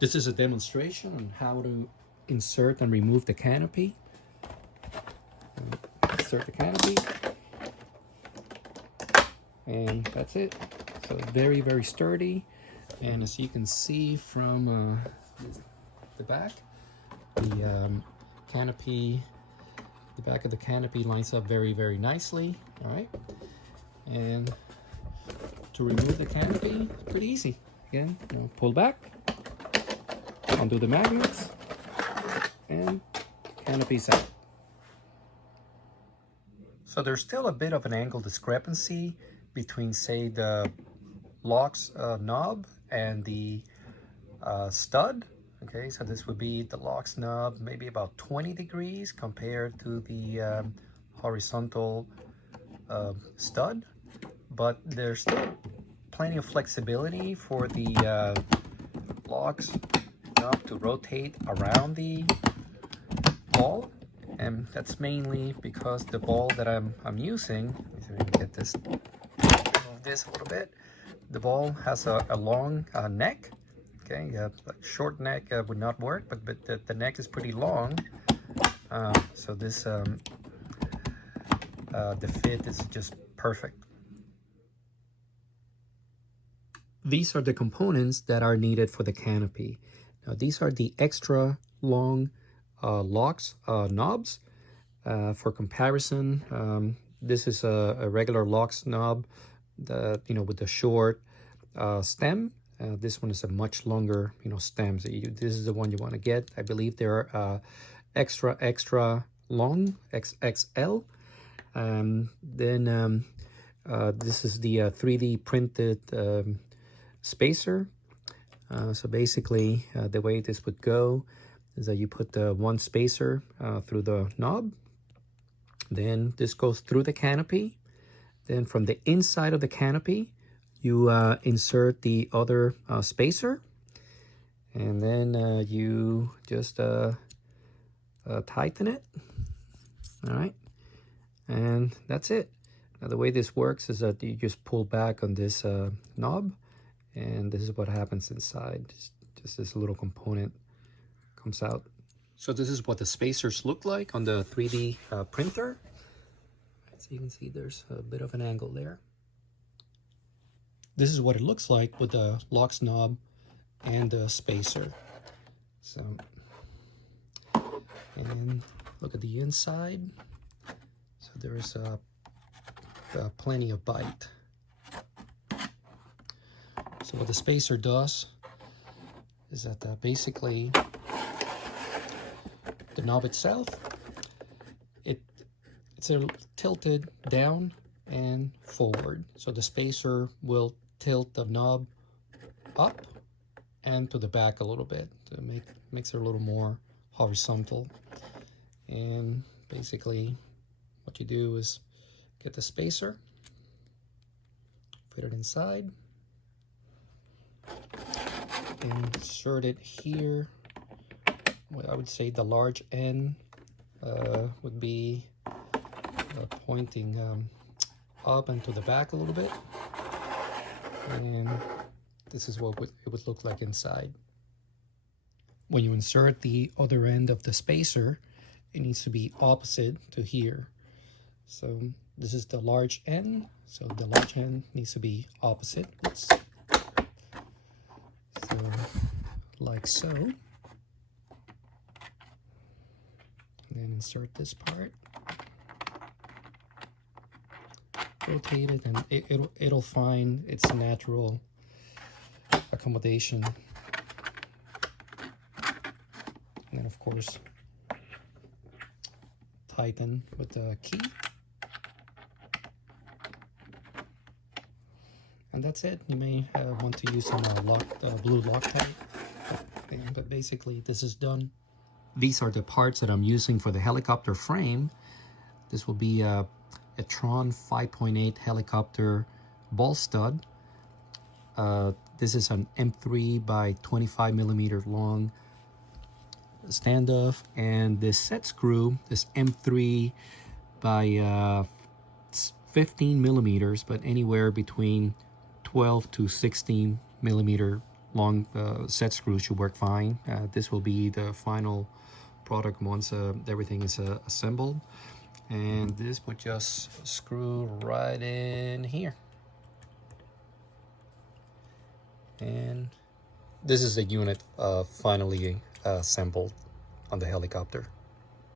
This is a demonstration on how to insert and remove the canopy. Insert the canopy, and that's it. So very, very sturdy. And as you can see from the back, the canopy, the back of the canopy lines up very, very nicely. All right, and to remove the canopy, it's pretty easy. Again, pull back, undo the magnets, and canopy's out. So there's still a bit of an angle discrepancy between, say, the locks knob and the stud. Okay, so this would be the locks knob, maybe about 20 degrees compared to the horizontal stud, but there's still plenty of flexibility for the locks knob to rotate around the ball, and that's mainly because the ball that I'm using, let me get this, move this a little bit. The ball has a long neck. Okay, like short neck would not work, but the neck is pretty long, so this the fit is just perfect. These are the components that are needed for the canopy. Now these are the extra long locks knobs. For comparison, this is a regular locks knob, with the short stem. This one is a much longer, stem. So this is the one you want to get. I believe they're extra long, XL. Then this is the 3D printed spacer. So basically, the way this would go is that you put the one spacer through the knob. Then this goes through the canopy. Then from the inside of the canopy, you insert the other spacer, and then you just tighten it. All right, and that's it. Now the way this works is that you just pull back on this knob, and this is what happens inside. Just this little component comes out. So this is what the spacers look like on the 3D printer. So you can see there's a bit of an angle there. This is what it looks like with the locks knob and the spacer. So, and look at the inside. So there's plenty of bite. So what the spacer does is that basically the knob itself, it's tilted down and forward. So the spacer will tilt the knob up and to the back a little bit to makes it a little more horizontal. And basically what you do is get the spacer, put it inside, and insert it here. Well, I would say the large end would be pointing up and to the back a little bit, and this is what it would look like inside. When you insert the other end of the spacer, it needs to be opposite to here. So this is the large end, so the large end needs to be opposite. So like so, and then insert this part, rotate it, and it'll find its natural accommodation. And then of course tighten with the key, and that's it. You may want to use some blue Loctite, but basically this is done. These are the parts that I'm using for the helicopter frame. This will be a Tron 5.8 helicopter ball stud. This is an M3 by 25 millimeter long standoff, and this set screw is M3 by 15 millimeters, but anywhere between 12 to 16 millimeter long set screws should work fine. This will be the final product once everything is assembled, and this would just screw right in here. And this is the unit finally assembled on the helicopter.